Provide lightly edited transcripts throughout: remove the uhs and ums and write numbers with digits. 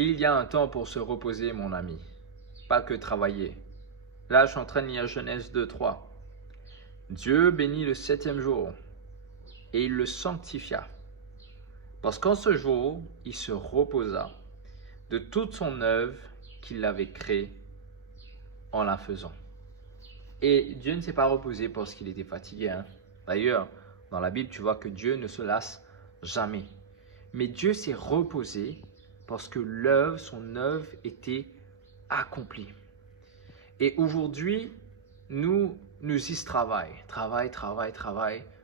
Il y a un temps pour se reposer, mon ami, pas que travailler. Là, je suis en train de lire Genèse 2:3. Dieu bénit le septième jour et il le sanctifia, parce qu'en ce jour, il se reposa de toute son œuvre qu'il avait créée en la faisant. Et Dieu ne s'est pas reposé parce qu'il était fatigué, hein. D'ailleurs, dans la Bible, tu vois que Dieu ne se lasse jamais. Mais Dieu s'est reposé parce que son œuvre était accomplie. Et aujourd'hui, nous y travaillons,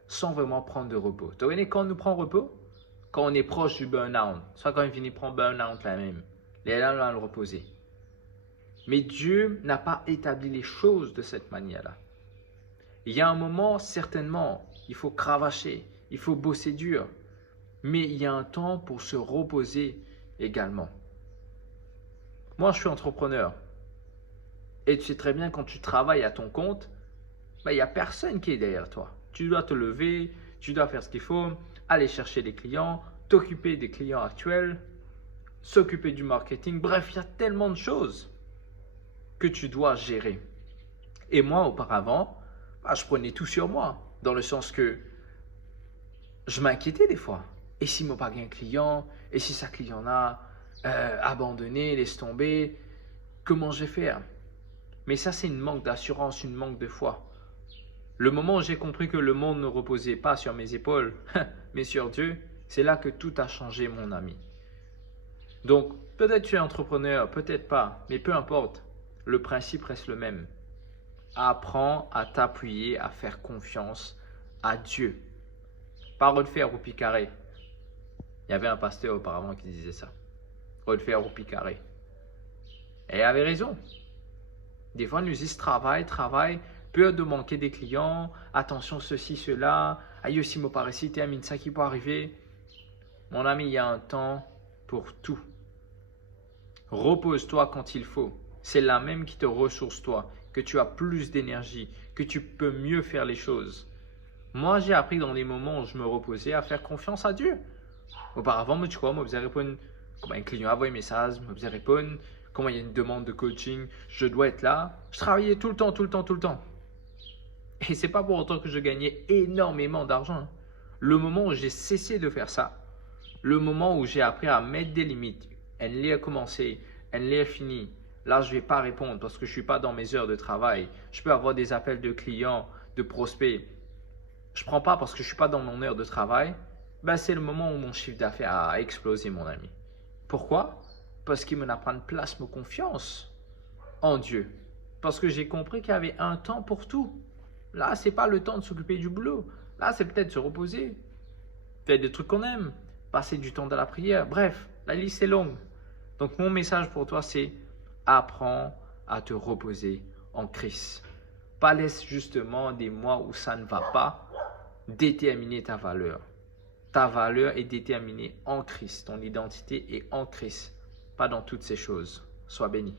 sans vraiment prendre de repos. Tu vois, quand on nous prend repos, quand on est proche du burn-out, soit quand on finit de prendre burn-out là même, les là, on va le reposer. Mais Dieu n'a pas établi les choses de cette manière-là. Il y a un moment, certainement, il faut cravacher, il faut bosser dur, mais il y a un temps pour se reposer également. Moi, je suis entrepreneur. Et tu sais très bien, quand tu travailles à ton compte, il n'y a personne qui est derrière toi. Tu dois te lever, tu dois faire ce qu'il faut, aller chercher des clients, t'occuper des clients actuels, s'occuper du marketing. Bref, il y a tellement de choses que tu dois gérer. Et moi, auparavant, je prenais tout sur moi, dans le sens que je m'inquiétais des fois. Et s'il m'a pas gagné un client, et si sa client a abandonné, laisse tomber, comment je vais faire? Mais ça, c'est une manque d'assurance, une manque de foi. Le moment où j'ai compris que le monde ne reposait pas sur mes épaules, mais sur Dieu, c'est là que tout a changé, mon ami. Donc, peut-être tu es entrepreneur, peut-être pas, mais peu importe, le principe reste le même. Apprends à t'appuyer, à faire confiance à Dieu. Pas refaire au carré. Il y avait un pasteur auparavant qui disait ça. Refaire au carré. Et il avait raison. Des fois, nous disons travail, peur de manquer des clients, attention ceci, cela, aïe aussi me paraît, termine ça qui peut arriver. Mon ami, il y a un temps pour tout. Repose-toi quand il faut. C'est là même qui te ressource toi, que tu as plus d'énergie, que tu peux mieux faire les choses. Moi, j'ai appris dans les moments où je me reposais à faire confiance à Dieu. Auparavant, tu vois, moi, je répondre comment un client envoie un message, je répondre comment il y a une demande de coaching, je dois être là. Je travaillais tout le temps. Et c'est pas pour autant que je gagnais énormément d'argent, hein. Le moment où j'ai cessé de faire ça, le moment où j'ai appris à mettre des limites, elle l'est commencé, elle l'est fini. Là, je ne vais pas répondre parce que je ne suis pas dans mes heures de travail. Je peux avoir des appels de clients, de prospects. Je ne prends pas parce que je ne suis pas dans mon heure de travail. C'est le moment où mon chiffre d'affaires a explosé, mon ami. Pourquoi? Parce qu'il me n'a pas de place, ma confiance en Dieu. Parce que j'ai compris qu'il y avait un temps pour tout. Là, ce n'est pas le temps de s'occuper du boulot. Là, c'est peut-être se reposer, faire des trucs qu'on aime, passer du temps dans la prière. Bref, la liste est longue. Donc, mon message pour toi, c'est apprends à te reposer en Christ. Pas laisse justement des mois où ça ne va pas déterminer ta valeur. Ta valeur est déterminée en Christ. Ton identité est en Christ, pas dans toutes ces choses. Sois béni.